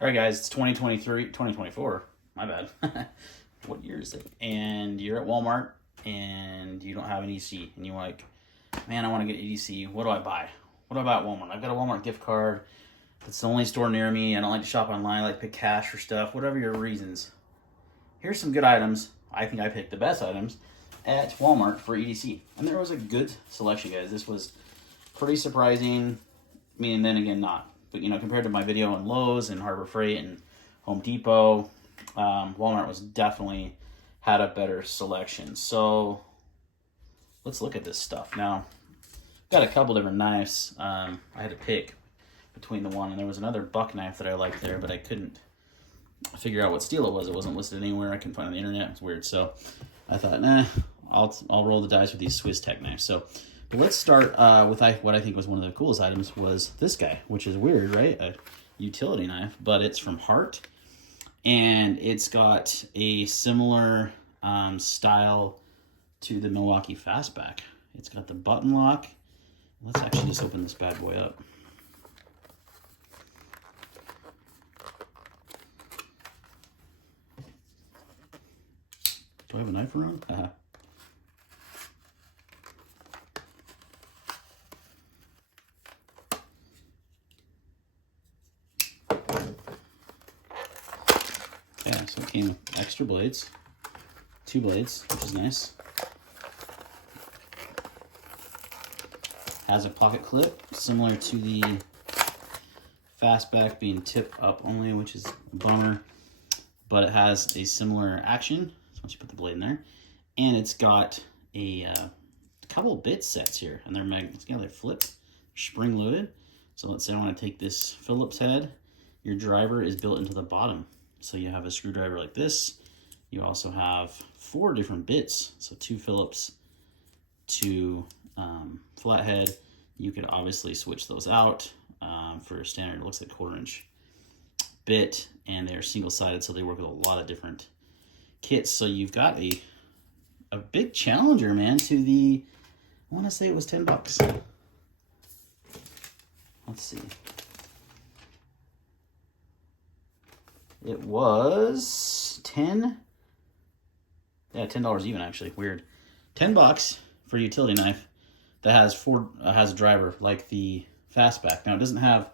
All right, guys, it's 2024. My bad. What year is it? And you're at Walmart and you don't have an EDC and you're like, man, I want to get EDC. What do I buy? What do I buy at Walmart? I've got a Walmart gift card. It's the only store near me. I don't like to shop online. I like to pick cash for stuff, whatever your reasons. Here's some good items. I think I picked the best items at Walmart for EDC. And there was a good selection, guys. This was pretty surprising. I mean, and then again, not. But, compared to my video on Lowe's and Harbor Freight and Home Depot, Walmart was definitely had a better selection. So let's look at this stuff. Now, got a couple different knives. I had to pick between the one, and there was another buck knife that I liked there, but I couldn't figure out what steel it was. It wasn't listed anywhere. I couldn't find it on the internet. It's weird. So I thought, nah, I'll roll the dice with these SwissTech knives. So but let's start with what I think was one of the coolest items was this guy, which is weird, right? A utility knife, but it's from Hart, and it's got a similar style to the Milwaukee Fastback. It's got the button lock. Let's actually just open this bad boy up. Do I have a knife around? Yeah, so it came with extra blades, 2 blades, which is nice. Has a pocket clip, similar to the Fastback being tip up only, which is a bummer, but it has a similar action. So once you put the blade in there, and it's got a couple of bit sets here, and they're magnets. They flip, spring loaded. So let's say I want to take this Phillips head. Your driver is built into the bottom. So you have a screwdriver like this. You also have 4 different bits. So 2 Phillips, 2 flathead. You could obviously switch those out for a standard, it looks like 1/4 inch bit, and they're single-sided, so they work with a lot of different kits. So you've got a big challenger, man, to the, I want to say it was $10. Let's see. It was 10. Yeah, $10 even, actually. Weird. $10 for a utility knife that has a driver like the Fastback. Now, it doesn't have,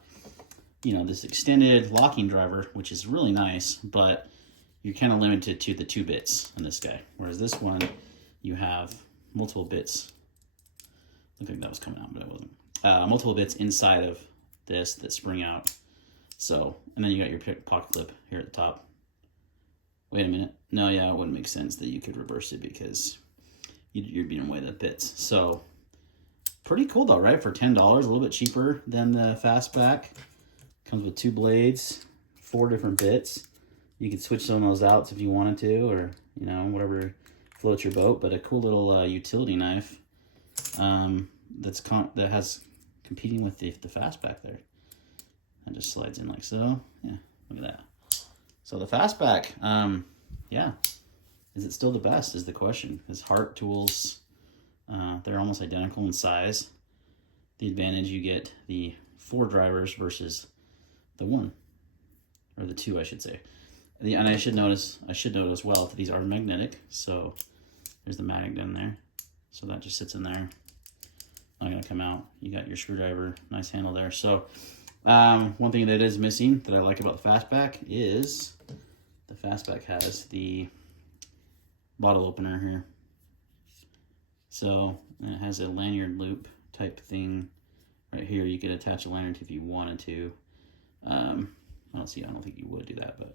this extended locking driver, which is really nice, but you're kind of limited to the 2 bits in this guy. Whereas this one, you have multiple bits. Looked like that was coming out, but it wasn't. Multiple bits inside of this that spring out. So, and then you got your pocket clip here at the top. Wait a minute. No, yeah, it wouldn't make sense that you could reverse it because you're being away the bits. So, pretty cool though, right? For $10, a little bit cheaper than the Fastback. Comes with 2 blades, 4 different bits. You could switch some of those out if you wanted to, or, whatever floats your boat. But a cool little utility knife that has competing with the Fastback there. That just slides in like so. Yeah, look at that. So the Fastback, yeah. Is it still the best is the question. Because Hart tools, they're almost identical in size. The advantage, you get the 4 drivers versus the 1. Or the 2, I should say. And I should note as well that these are magnetic. So there's the mag down there. So that just sits in there. Not going to come out. You got your screwdriver. Nice handle there. So one thing that is missing that I like about the Fastback is the Fastback has the bottle opener here. So it has a lanyard loop type thing right here. You could attach a lanyard if you wanted to. I don't think you would do that, but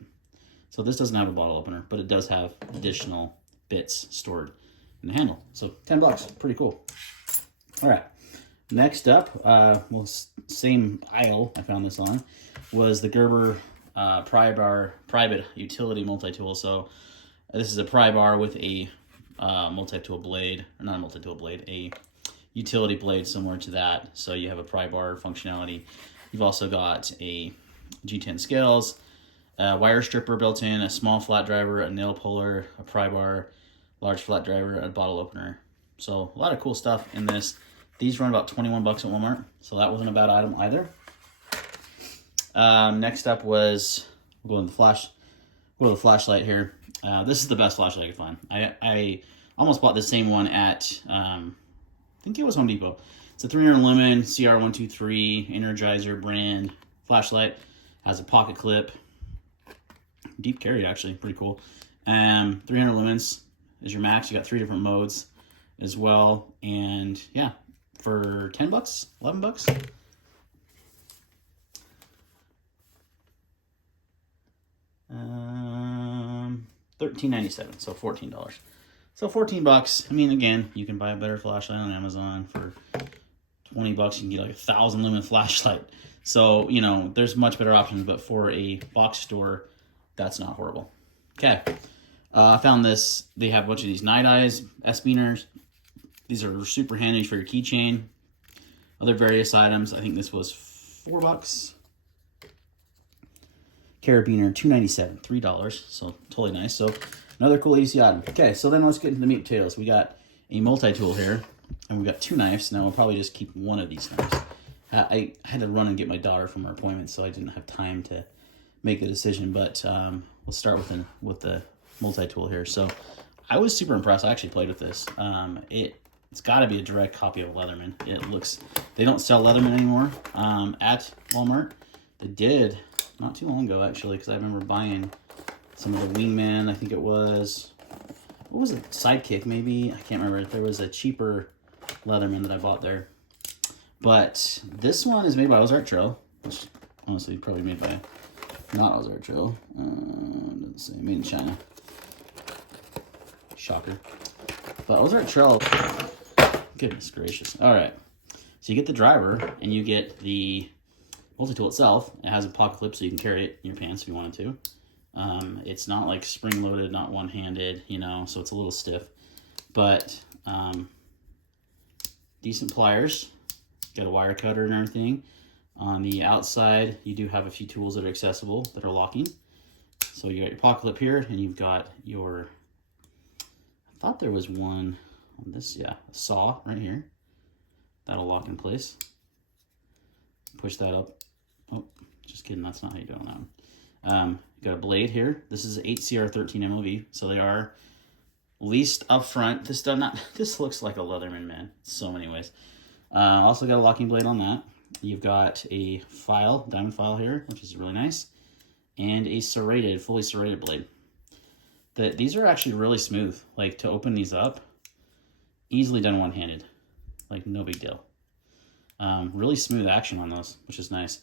so this doesn't have a bottle opener, but it does have additional bits stored in the handle. So $10, pretty cool. All right. Next up, same aisle I found this on, was the Gerber pry bit utility multi-tool. So this is a pry bar with a multi-tool blade, or not a multi-tool blade, a utility blade similar to that. So you have a pry bar functionality. You've also got a G10 scales, a wire stripper built in, a small flat driver, a nail puller, a pry bar, large flat driver, a bottle opener. So a lot of cool stuff in this. These run about $21 at Walmart, so that wasn't a bad item either. Next up was we'll go to the flashlight here. This is the best flashlight I could find. I almost bought the same one at, I think it was Home Depot. It's a 300 lumen CR123 Energizer brand flashlight. Has a pocket clip. Deep carry, actually, pretty cool. 300 lumens is your max. You got 3 different modes as well. And yeah, for 10 bucks, 11 bucks. $13.97, so $14. So 14 bucks. I mean, again, you can buy a better flashlight on Amazon for 20 bucks. You can get like a 1,000 lumen flashlight. So, you know, there's much better options, but for a box store, that's not horrible. Okay. I found this. They have a bunch of these Nightize S-Beaners. These are super handy for your keychain. Other various items. I think this was 4 bucks. Carabiner, $2.97, $3. So totally nice. So another cool EDC item. Okay, so then let's get into the meat and potatoes. We got a multi-tool here, and we got 2 knives. Now we'll probably just keep one of these knives. I had to run and get my daughter from her appointment, so I didn't have time to make a decision. But we'll start with the multi-tool here. So I was super impressed. I actually played with this. It's got to be a direct copy of Leatherman. It looks. They don't sell Leatherman anymore at Walmart. They did not too long ago, actually, because I remember buying some of the Wingman. I think it was, what was it? Sidekick, maybe. I can't remember. There was a cheaper Leatherman that I bought there. But this one is made by Ozark Trail, which honestly probably made by not Ozark Trail. Doesn't say. Made in China. Shocker. But Ozark Trail, goodness gracious. All right. So you get the driver, and you get the multi-tool itself. It has a pocket clip, so you can carry it in your pants if you wanted to. It's not like spring-loaded, not one-handed, you know, so it's a little stiff. But decent pliers. Got a wire cutter and everything. On the outside, you do have a few tools that are accessible that are locking. So you got your pocket clip here, and you've got your, I thought there was one on this, yeah, a saw right here. That'll lock in place. Push that up. Oh, just kidding, that's not how you do it on that one. You got a blade here. This is 8CR13 MOV, so they are least up front. This looks like a Leatherman, man, in so many ways. Also got a locking blade on that. You've got a file, diamond file here, which is really nice, and a fully serrated blade. These are actually really smooth. Like, to open these up, easily done one-handed. Like, no big deal. Really smooth action on those, which is nice.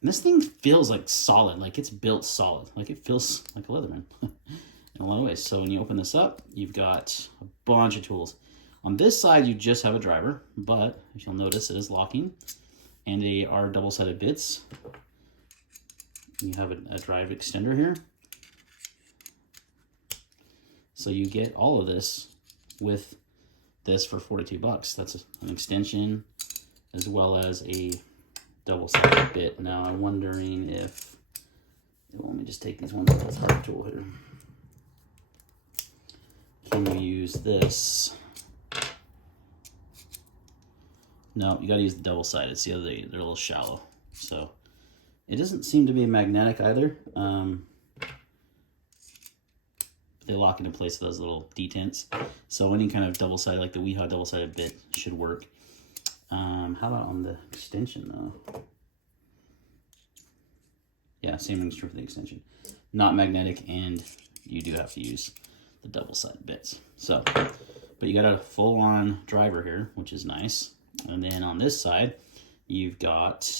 And this thing feels like solid, like it's built solid. Like, it feels like a Leatherman in a lot of ways. So when you open this up, you've got a bunch of tools. On this side, you just have a driver, but if you'll notice, it is locking. And they are double-sided bits. You have a drive extender here. So you get all of this with this for 42 bucks. That's an extension as well as a double-sided bit. Now I'm wondering if, let me just take these ones off this Hart tool here. Can you use this? No, you gotta use the double-sided. See how they're a little shallow. So it doesn't seem to be magnetic either. They lock into place with those little detents. So any kind of double-sided, like the Weehaw double-sided bit, should work. How about on the extension though? Yeah, same thing's true for the extension. Not magnetic, and you do have to use the double-sided bits. So, but you got a full-on driver here, which is nice. And then on this side, you've got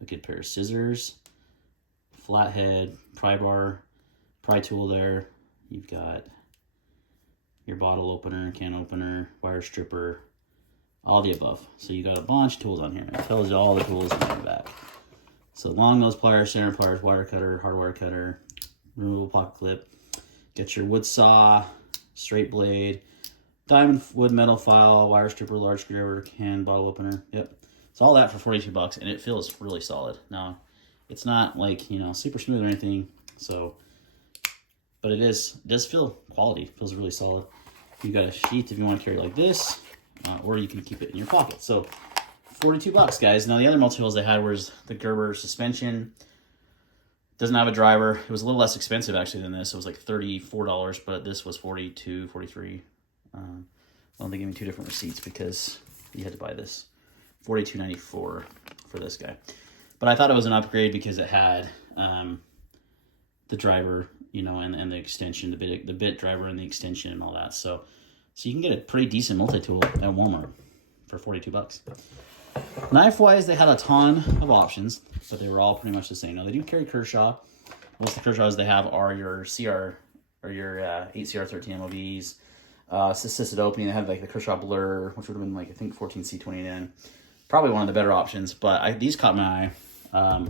a good pair of scissors, flathead, pry bar, pry tool there. You've got your bottle opener, can opener, wire stripper, all the above. So you got a bunch of tools on here. It tells you all the tools in the back. So long nose pliers, center pliers, wire cutter, hard wire cutter, removable pocket clip. Get your wood saw, straight blade, diamond wood metal file, wire stripper, large screwdriver, can, bottle opener. Yep. So all that for 42 bucks, and it feels really solid. Now, it's not like, you know, super smooth or anything. So, but it does feel quality. It feels really solid. You got a sheath if you want to carry it like this, or you can keep it in your pocket. So 42 bucks, guys. Now the other multi-tools they had was the Gerber suspension. Doesn't have a driver. It was a little less expensive actually than this. It was like $34, but this was $42, $43. Well, they gave me two different receipts because you had to buy this. $42.94 for this guy. But I thought it was an upgrade because it had the driver, you know, and the extension, the bit driver and the extension and all that. So you can get a pretty decent multi-tool at Walmart for $42. Knife-wise, they had a ton of options, but they were all pretty much the same. Now, they do carry Kershaw. Most of the Kershaws they have are your CR, or your 8CR13 MOVs. Assisted opening, they had like the Kershaw Blur, which would have been like, I think, 14C29. Probably one of the better options, but these caught my eye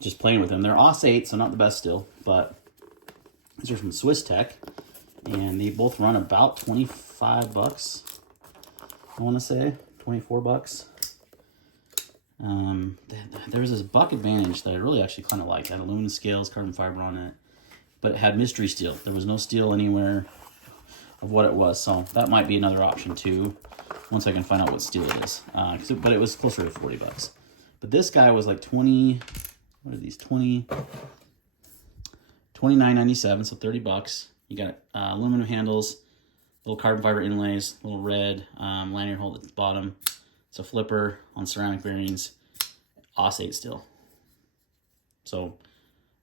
just playing with them. They're AUS-8, so not the best still, but these are from SwissTech, and they both run about $25, I want to say, $24. There's this Buck Advantage that I really actually kind of like. It had aluminum scales, carbon fiber on it, but it had mystery steel. There was no steel anywhere of what it was, so that might be another option too, once I can find out what steel it is. But it was closer to $40. But this guy was like 20, what are these, 29.97, so $30. You got aluminum handles, little carbon fiber inlays, little red lanyard hole at the bottom. It's a flipper on ceramic bearings, AUS-8 still. So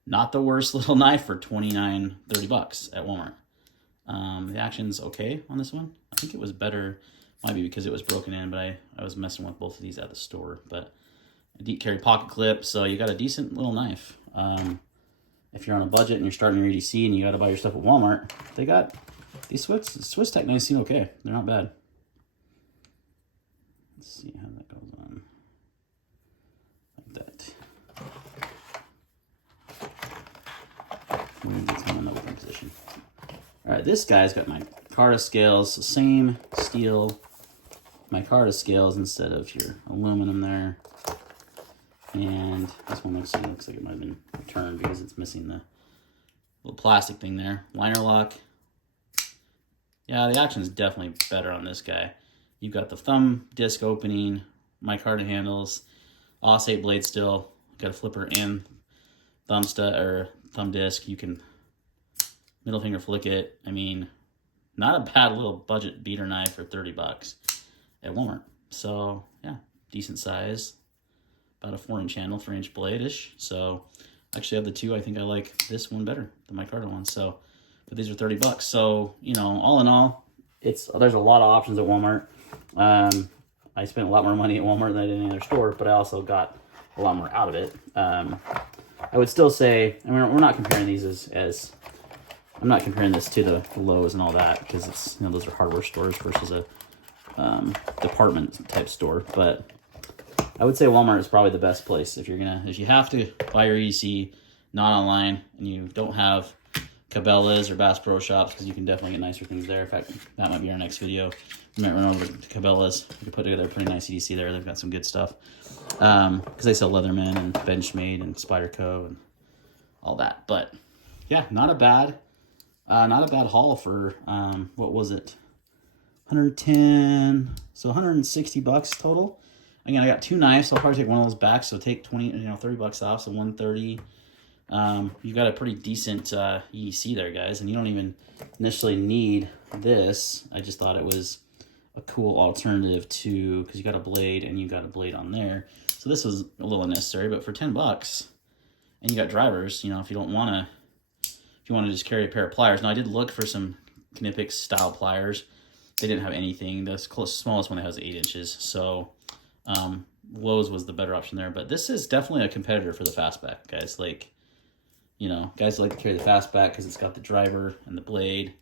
not the worst little knife for $29, $30 at Walmart. The action's okay on this one. I think it was better, might be because it was broken in, but I was messing with both of these at the store. But a deep carry pocket clip, so you got a decent little knife. If you're on a budget and you're starting your EDC and you got to buy your stuff at Walmart, they got these SwissTech knives seem okay. They're not bad. Let's see how that goes on. Like that. It's in another position. All right, this guy's got my micarta scales, the same steel micarta scales instead of your aluminum there. And this one looks like it might have been returned because it's missing the little plastic thing there. Liner lock. Yeah, the action is definitely better on this guy. You've got the thumb disc opening, micarta handles, AUS-8 blade still. Got a flipper and thumb disc. You can middle finger flick it. I mean, not a bad little budget beater knife for $30 at Walmart. So yeah, decent size. About a 4-inch handle, 3-inch blade-ish. So actually of the two, I think I like this one better, the micarta one. So, but these are $30. So, you know, all in all, there's a lot of options at Walmart. I spent a lot more money at Walmart than I did in any other store, but I also got a lot more out of it. I would still say, I mean, we're not comparing these as I'm not comparing this to the Lowe's and all that, because it's, you know, those are hardware stores versus a department type store. But I would say Walmart is probably the best place if you have to buy your EDC not online and you don't have Cabela's or Bass Pro Shops, because you can definitely get nicer things there. In fact, that might be our next video. We might run over to Cabela's. We could put together a pretty nice EDC there. They've got some good stuff. Because they sell Leatherman and Benchmade and Spyderco and all that. But yeah, not a bad haul for what was it? 110, so $160 total. Again, I got two knives, so I'll probably take one of those back. So take $30 off, so $130. You got a pretty decent EDC there, guys, and you don't even necessarily need this. I just thought it was a cool alternative to, because you got a blade and you got a blade on there. So this was a little unnecessary, but for $10, and you got drivers, you know, if you want to just carry a pair of pliers. Now I did look for some Knipex style pliers. They didn't have anything. The smallest one that has 8 inches. So Lowe's was the better option there. But this is definitely a competitor for the fastback, guys. Like, you know, guys like to carry the fastback because it's got the driver and the blade.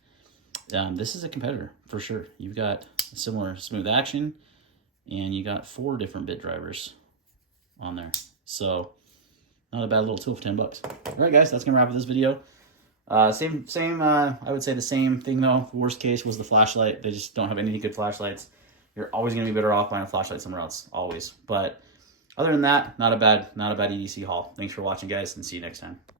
This is a competitor for sure. You've got a similar smooth action, and you got 4 different bit drivers on there. So not a bad little tool for $10. All right, guys, that's gonna wrap up this video. Same. I would say the same thing though. Worst case was the flashlight. They just don't have any good flashlights. You're always gonna be better off buying a flashlight somewhere else, always. But other than that, not a bad EDC haul. Thanks for watching, guys, and see you next time.